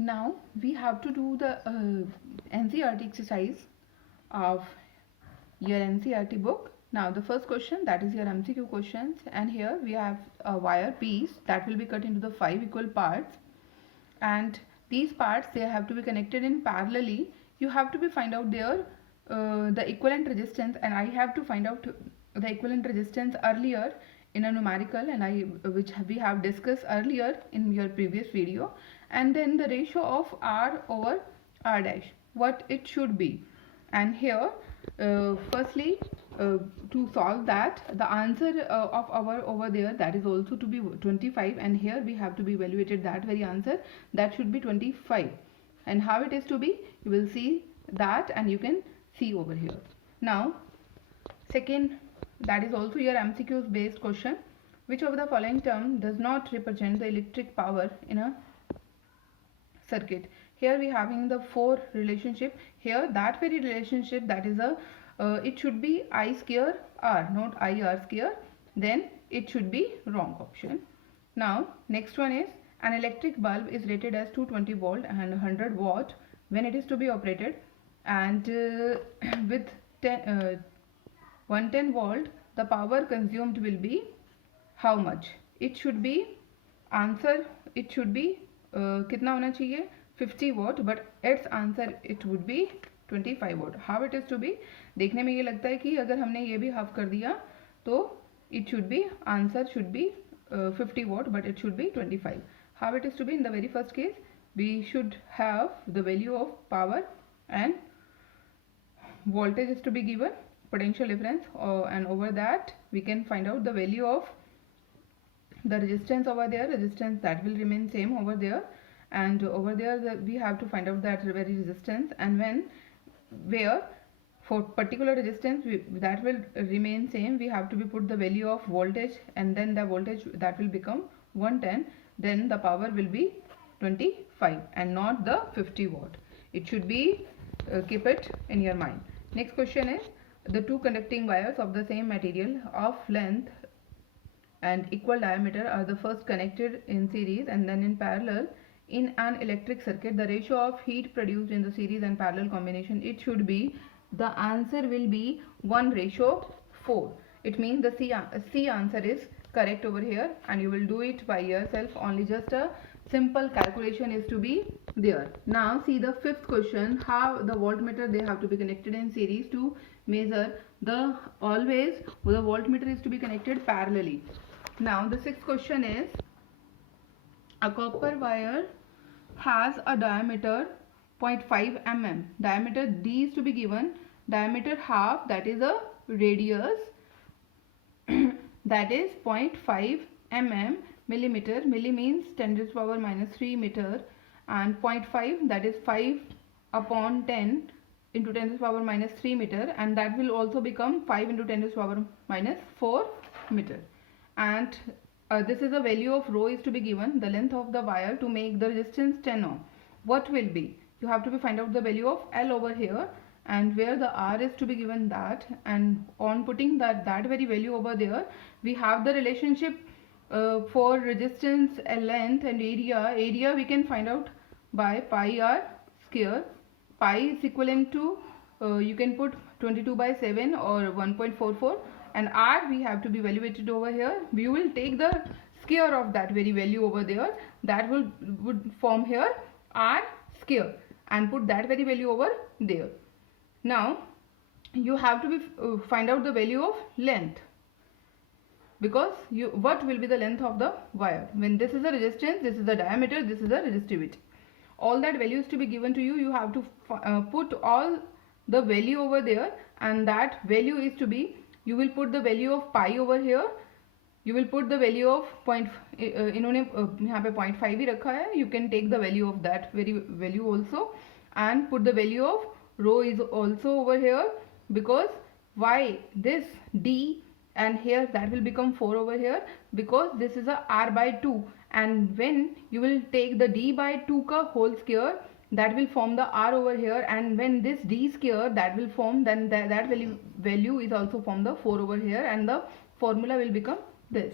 Now we have to do the NCERT exercise of your NCERT book. Now the first question, that is your MCQ questions, and here we have a wire piece that will be cut into the 5 equal parts, and these parts, they have to be connected in parallelly. You have to be find out their the equivalent resistance, and I have to find out the equivalent resistance earlier in a numerical, and which we have discussed earlier in your previous video. And then the ratio of R over R dash, what it should be. And here firstly, to solve that, the answer of our over there, that is also to be 25, and here we have to be evaluated that very answer, that should be 25. And how it is to be, you will see that, and you can see over here. Now second, that is also your MCQs based question. Which of the following term does not represent the electric power in a circuit? Here we having the 4 relationship. Here that very relationship, that is a it should be I square R, not I R square. Then it should be wrong option. Now next one is, an electric bulb is rated as 220 volt and 100 watt when it is to be operated, and with 110 volt, the power consumed will be how much? It should be answer, it should be कितना होना चाहिए 50 watt, but its answer it would be 25 watt. How it is to be, देखने में ये लगता है कि अगर हमने ये भी half कर दिया तो it should be, answer should be 50 watt, but it should be 25. How it is to be, in the very first case we should have the value of power and voltage is to be given, potential difference, and over that we can find out the value of the resistance over there, resistance that will remain same over there, and over there we have to find out that very resistance, and when where for particular resistance that will remain same, we have to be put the value of voltage, and then the voltage that will become 110, then the power will be 25 and not the 50 watt. It should be keep it in your mind. Next question is, the two conducting wires of the same material of length and equal diameter are the first connected in series and then in parallel in an electric circuit. The ratio of heat produced in the series and parallel combination, it should be, the answer will be 1:4. It means the C answer is correct over here, and you will do it by yourself. Only just a simple calculation is to be there. Now see the fifth question, how the voltmeter, they have to be connected in series to measure the, always the voltmeter is to be connected parallelly. Now the sixth question is, a copper wire has a diameter 0.5 mm, diameter D is to be given, diameter half, that is a radius that is 0.5 mm, millimeter, milli means 10 to the power minus 3 meter, and 0.5, that is 5 upon 10 into 10 to the power minus 3 meter, and that will also become 5 into 10 to the power minus 4 meter. And this is the value of rho is to be given, the length of the wire to make the resistance 10 ohm. What will be? You have to be find out the value of L over here, and where the R is to be given that, and on putting that very value over there, we have the relationship for resistance, length, and area we can find out by pi r square. Pi is equivalent to you can put 22 by 7 or 1.44, and R we have to be evaluated over here. We will take the square of that very value over there, that would form here R square, and put that very value over there. Now you have to be find out the value of length, because what will be the length of the wire when this is the resistance, this is the diameter, this is the resistivity. All that values to be given to you. You have to put all the value over there, and that value is to be, you will put the value of pi over here, you will put the value of इन्होंने यहाँ पे 0.5 ही रखा है, you can take the value of that very value also, and put the value of rho is also over here, because why this D, and here that will become 4 over here, because this is a R by 2, and when you will take the D by 2 ka whole square, that will form the R over here, and when this D square that will form, then that value is also form the 4 over here, and the formula will become this.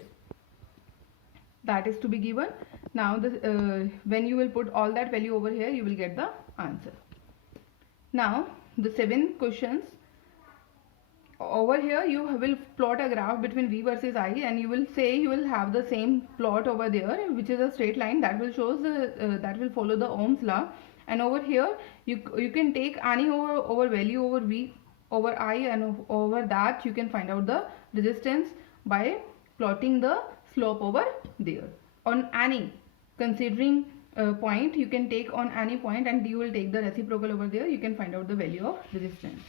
that is to be given. Now when you will put all that value over here, you will get the answer. Now the 7 questions. Over here you will plot a graph between V versus I, and you will say you will have the same plot over there, which is a straight line that will shows that will follow the Ohm's law. And over here you can take any over value over V over I, and over that you can find out the resistance by plotting the slope over there on any considering point. You can take on any point and you will take the reciprocal over there. You can find out the value of resistance.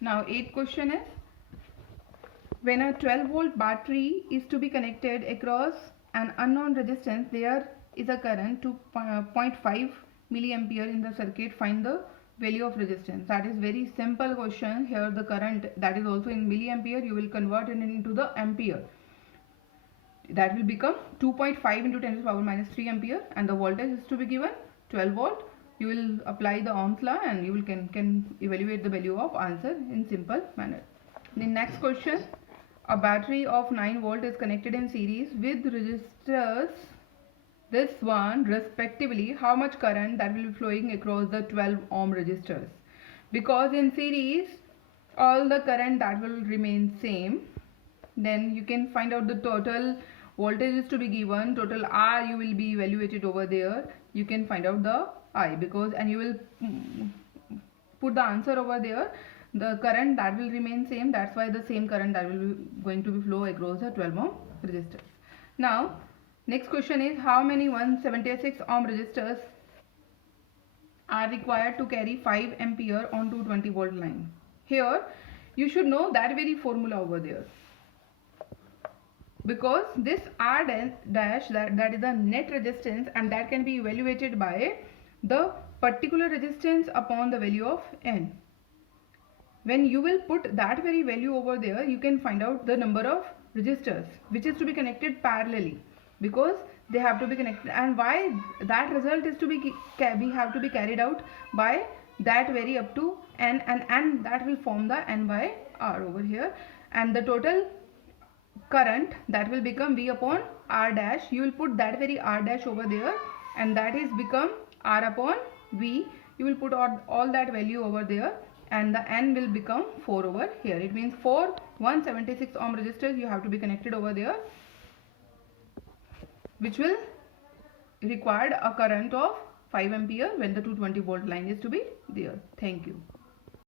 Now 8th question is, when a 12-volt battery is to be connected across an unknown resistance, there is a current to 0.5 milliampere in the circuit. Find the value of resistance. That is very simple question. Here the current that is also in milliampere, you will convert it into the ampere. That will become 2.5 into 10 to the power minus 3 ampere, and the voltage is to be given 12 volt. You will apply the Ohm's law and you will can evaluate the value of answer in simple manner. The next question, a battery of 9 volt is connected in series with resistors this one respectively. How much current that will be flowing across the 12 ohm resistors? Because in series all the current that will remain same, then you can find out the total voltage is to be given, total R you will be evaluated over there. You can find out the I, because and you will put the answer over there. The current that will remain same, that's why the same current that will be going to be flow across the 12 ohm resistors. Now next question is, how many 176 ohm resistors are required to carry 5 ampere on 220 volt line? Here you should know that very formula over there, because this R dash that is the net resistance, and that can be evaluated by the particular resistance upon the value of N. When you will put that very value over there, you can find out the number of resistors which is to be connected parallelly, because they have to be connected. And why that result is to be we have to be carried out by that vary up to N, and that will form the N by R over here, and the total current that will become V upon R dash. You will put that very R dash over there, and that is become R upon V. You will put all that value over there, and the N will become 4 over here. It means 4 176 ohm resistors you have to be connected over there, which will require a current of 5 ampere when the 220 volt line is to be there. Thank you.